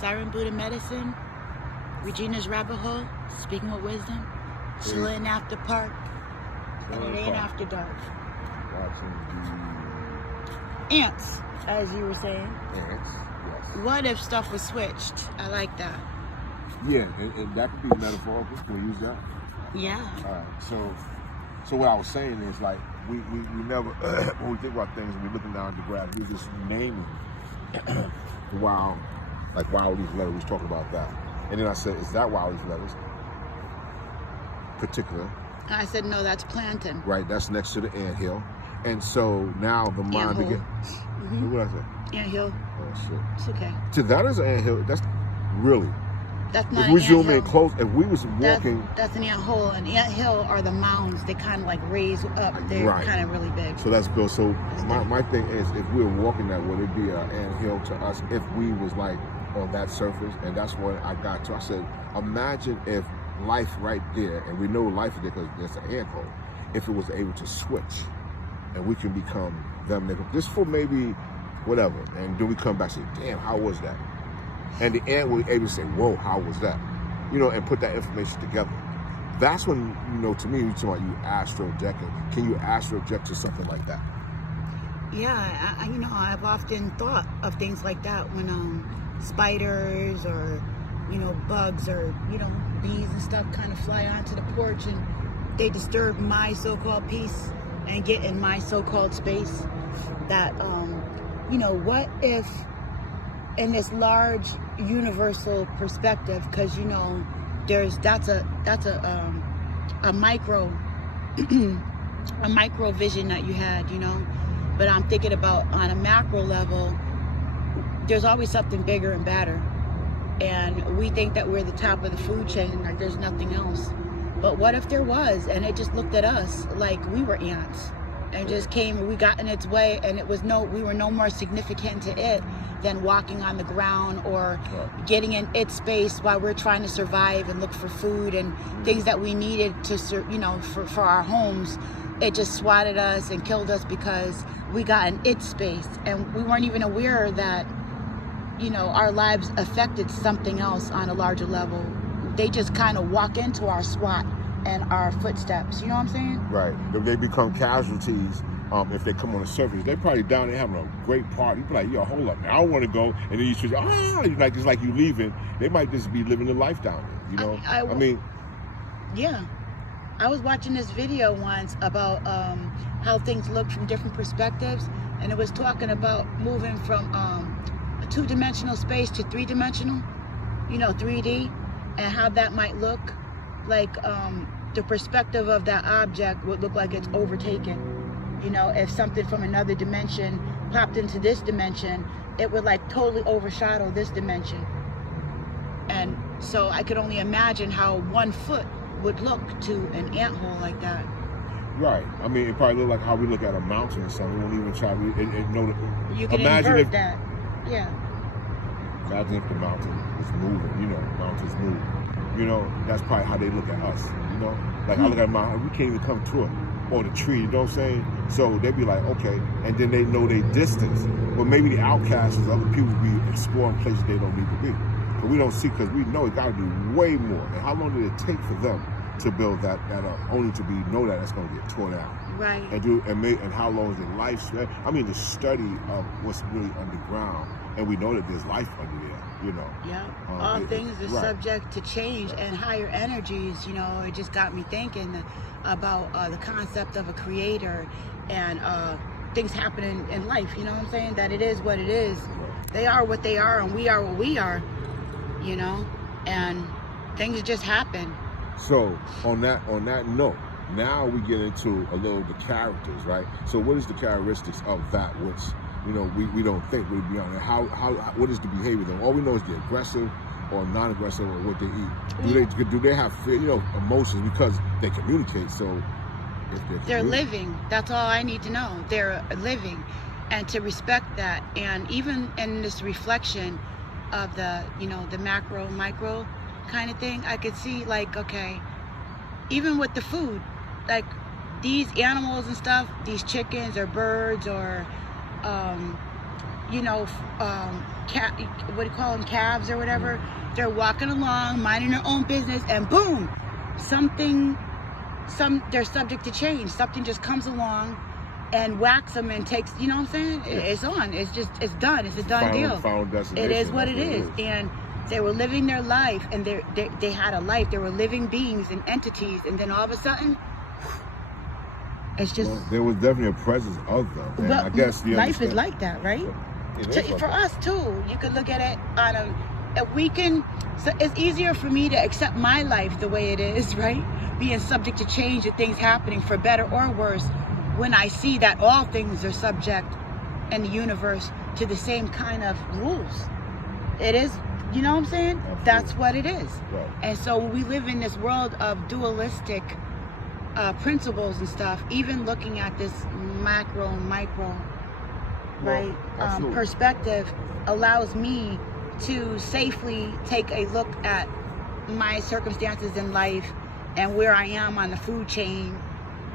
Siren Buddha Medicine, Regina's Rabbit Hole, Speaking with Wisdom, Chillin' After Park, and it ain't after dark. Ants, as you were saying. Ants, yes. What if stuff was switched? I like that. Yeah, and that could be metaphorical. Can we use that? Yeah. All right. So what I was saying is like we never when we think about things and we're looking down at the graph, we're just naming wow, like wow these letters. We was talking about that, and then I said, is that wow these letters? Particular. I said no, that's plantain. Right. That's next to the anthill, and so now the mind begins. Mm-hmm. What did I say? Anthill. Oh shit. It's okay. So that is an anthill. That's really. That's not if we an zoom in anthill. close, if we was walking, that's an ant hole. An ant hill are the mounds. They kind of like raise up. They're right. kind of really big. So that's good. So my thing is, if we were walking that, would it be an anthill to us if we was like on that surface? And that's what I got to. I said, imagine if life right there, and we know life is there because there's an ant hole. If it was able to switch, and we can become them, just for maybe whatever, and then we come back and say, damn, how was that? And the ant will be able to say, whoa, how was that? You know, and put that information together. That's when, you know, to me, you're talking about you astro-projecting. Can you astro-project to something like that? Yeah, I've often thought of things like that when spiders or, bugs or, bees and stuff kind of fly onto the porch and they disturb my so-called peace and get in my so-called space. That, what if in this large universal perspective, because that's a micro a micro vision that you had, but I'm thinking about on a macro level, there's always something bigger and badder, and we think that we're the top of the food chain and like there's nothing else. But what if there was, and it just looked at us like we were ants and just came and we got in its way, and we were no more significant to it than walking on the ground or getting in its space while we're trying to survive and look for food and things that we needed to, for our homes. It just swatted us and killed us because we got in its space, and we weren't even aware that, our lives affected something else on a larger level. They just kind of walk into our SWAT and our footsteps. You know what I'm saying? Right. If they become casualties, if they come on the surface, they're probably down there having a great party. You be like, yo, hold up, now I want to go, and then you should, it's like you leaving. They might just be living their life down there. I mean, yeah. I was watching this video once about how things look from different perspectives, and it was talking about moving from a two-dimensional space to three-dimensional, 3D, and how that might look like. The perspective of that object would look like it's overtaken. If something from another dimension popped into this dimension, it would like totally overshadow this dimension. And so I could only imagine how 1 foot would look to an anthole like that. Right. I mean, it probably look like how we look at a mountain or something. We won't even try to know that. You can invert that. Yeah. Imagine if the mountain is moving. Mountains move. That's probably how they look at us. Like I look at a mountain, we can't even come to it. Or the tree, you know what I'm saying? So they'd be like, okay, and then they know their distance. But maybe the outcasts is other people be exploring places they don't need to be. But we don't see, because we know it got to be way more. And how long did it take for them to build that up, only to know that it's going to get torn out? Right. And how long is the lifespan? I mean, the study of what's really underground, and we know that there's life under there. Yeah. All things are subject to change, and higher energies. It just got me thinking about the concept of a creator and things happening in life. You know what I'm saying? That it is what it is. They are what they are, and we are what we are. And things just happen. So on that note, now we get into a little the characters, right? So what is the characteristics of that which we don't think would be on there? What is the behavior though? All we know is the aggressive or non-aggressive, or what they eat. Do they have fear, emotions, because they communicate? So if they're living, that's all I need to know. They're living, and to respect that. And even in this reflection of the the macro micro kind of thing, I could see like, okay, even with the food, like these animals and stuff, these chickens or birds or you know, what do you call them, calves or whatever. They're walking along, minding their own business, and boom, they're subject to change. Something just comes along and whacks them and takes, you know what I'm saying? It's on. It's done. It's a done deal. It is what it is. And they were living their life, and they had a life. They were living beings and entities, and then all of a sudden, it's just. Well, there was definitely a presence of them. And I guess life is like that, right? For us too. You could look at it on so it's easier for me to accept my life the way it is, right? Being subject to change and things happening for better or worse, when I see that all things are subject in the universe to the same kind of rules. It is, you know what I'm saying? Absolutely. That's what it is. Right. And so when we live in this world of dualistic principles and stuff, even looking at this macro, micro, right, perspective allows me to safely take a look at my circumstances in life and where I am on the food chain,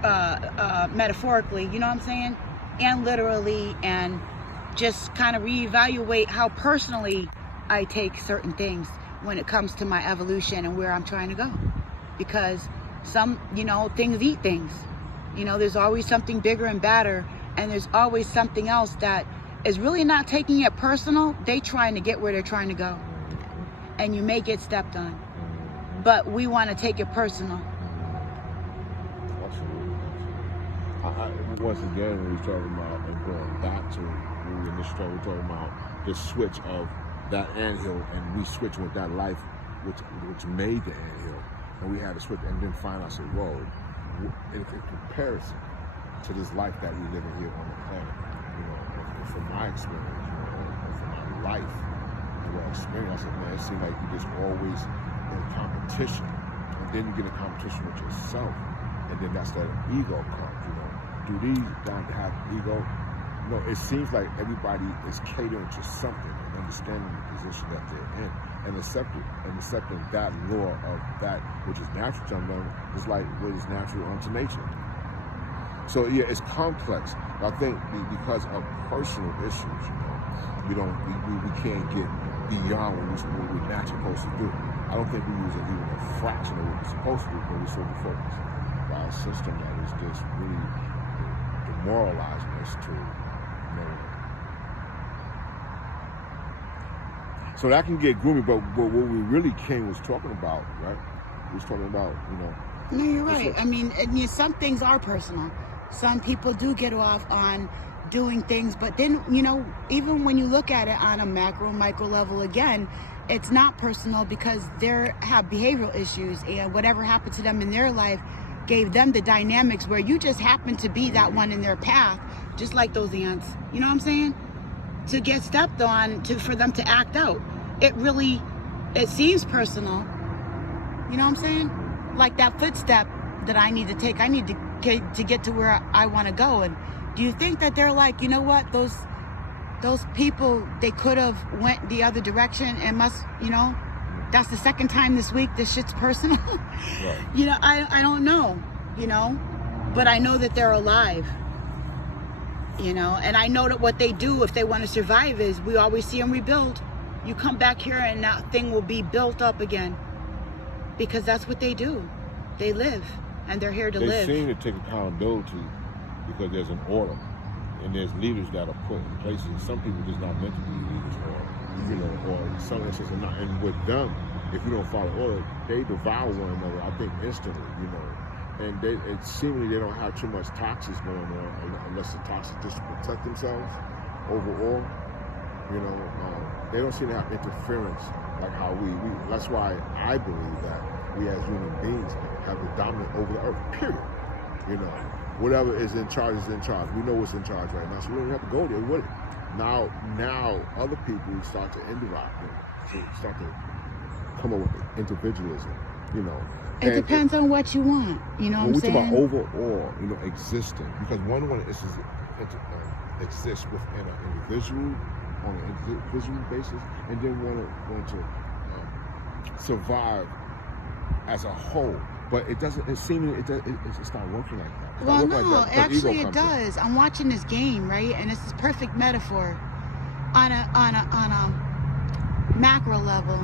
metaphorically, you know what I'm saying? And literally, and just kind of reevaluate how personally I take certain things when it comes to my evolution and where I'm trying to go. Because some, things eat things. There's always something bigger and badder, and there's always something else that is really not taking it personal. They trying to get where they're trying to go. And you may get stepped on. But we want to take it personal. Once again, when we're talking about, and going back to when we initially started, we're talking about the switch of that anthill, and we switch with that life which made the anthill, and we had to switch and then find ourselves, whoa, in comparison to this life that we live in here on the planet, from my experience, from my life, and what I experienced, I said, man, it seems like you're just always in competition, and then you get in competition with yourself, and then that's that ego comes, Do these guys have ego? No, it seems like everybody is catering to something and understanding the position that they're in and accepting that law of that which is natural to them is like what is natural unto nature. So yeah, it's complex. I think because of personal issues, we can't get beyond what we're naturally supposed to do. I don't think we use even a fraction of what we're supposed to do, but we're so focused by a system that is just really demoralizing us to So that can get gloomy, but what we really was talking about, right? We was talking about, No, you're right. I mean, some things are personal. Some people do get off on doing things, but then, even when you look at it on a macro, micro level, again, it's not personal because they have behavioral issues, and whatever happened to them in their life gave them the dynamics where you just happen to be that one in their path, just like those ants. You know what I'm saying? To get stepped on, for them to act out. It seems personal. You know what I'm saying? Like that footstep that I need to take. I need to get to where I want to go. And do you think that they're like, you know what, those people, they could have went the other direction and that's the second time this week this shit's personal. Right. I don't know, but I know that they're alive. And I know that what they do if they want to survive is we always see them rebuild. You come back here and that thing will be built up again, because that's what they do. They live, and they're here to live. They seem to take accountability because there's an order, and there's leaders that are put in places. Some people just not meant to be leaders, or in some instances are not. And with them, if you don't follow order, they devour one another, I think, instantly, And it seemingly they don't have too much toxins going on unless the toxins just to protect themselves overall. They don't seem to have interference like how we. That's why I believe that we as human beings have the dominant over the earth, period. Whatever is in charge is in charge. We know what's in charge right now, so we don't have to go there with it. Now other people start to start to come up with individualism, It depends on what you want, what I'm saying? We talk about overall, existing, because one exists within an individual on an individual basis, and then want to survive as a whole. But it doesn't. It's not working like that. Well, no, actually it does. I'm watching this game, right, and it's this perfect metaphor. on a macro level,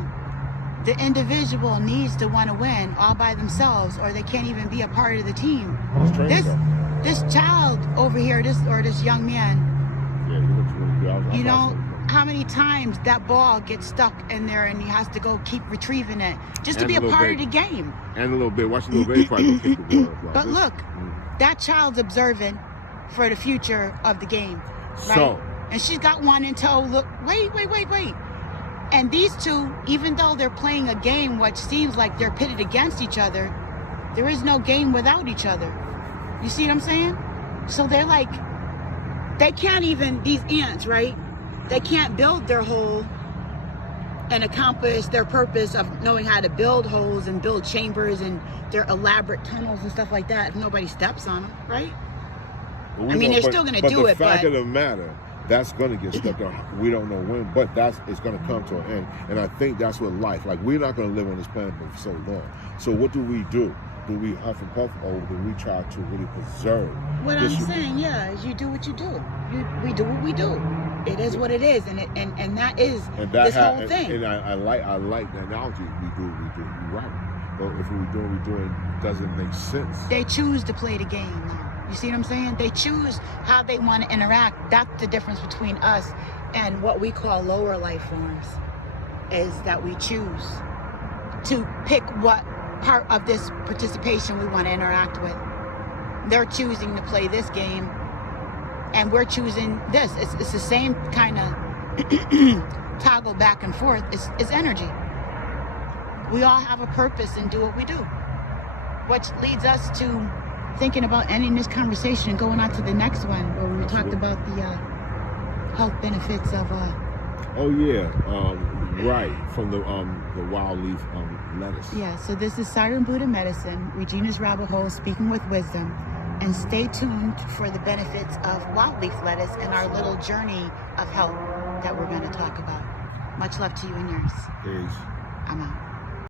the individual needs to want to win all by themselves, or they can't even be a part of the team. This child over here, this young man, Yeah, he looks really good. you know, how many times that ball gets stuck in there and he has to go keep retrieving it just to be a part of the game. And a little bit, watch a little baby probably go kick the ball up. But look, that child's observing for the future of the game, right? So, and she's got one in tow. Look, wait. And these two, even though they're playing a game which seems like they're pitted against each other, there is no game without each other. You see what I'm saying? So they're like, they can't even, these ants, right? They can't build their hole and accomplish their purpose of knowing how to build holes and build chambers and their elaborate tunnels and stuff like that if nobody steps on them, right? I mean, they're still going to do it, but the fact of the matter, that's going to get stuck on. We don't know when, but it's going to come to an end. And I think that's what life, like, we're not going to live on this planet for so long. So what do? Do we huff and puff, or do we try to really preserve? What I'm saying, yeah, is you do what you do. We do what we do. It is what it is, and that is this whole thing. And I like the analogy. We do what we do. You're right. But if we do what we're doing, doesn't make sense. They choose to play the game now. You see what I'm saying? They choose how they want to interact. That's the difference between us and what we call lower life forms, is that we choose to pick what part of this participation we want to interact with. They're choosing to play this game, and we're choosing this. It's the same kind of toggle back and forth. It's energy. We all have a purpose and do what we do, which leads us to thinking about ending this conversation and going on to the next one, where we talked about the health benefits of right, from the wild leaf lettuce. Yeah, so this is Siren Buddha Medicine, Regina's Rabbit Hole, speaking with wisdom. And stay tuned for the benefits of wild leaf lettuce and our little journey of health that we're going to talk about. Much love to you and yours. Peace. I'm out.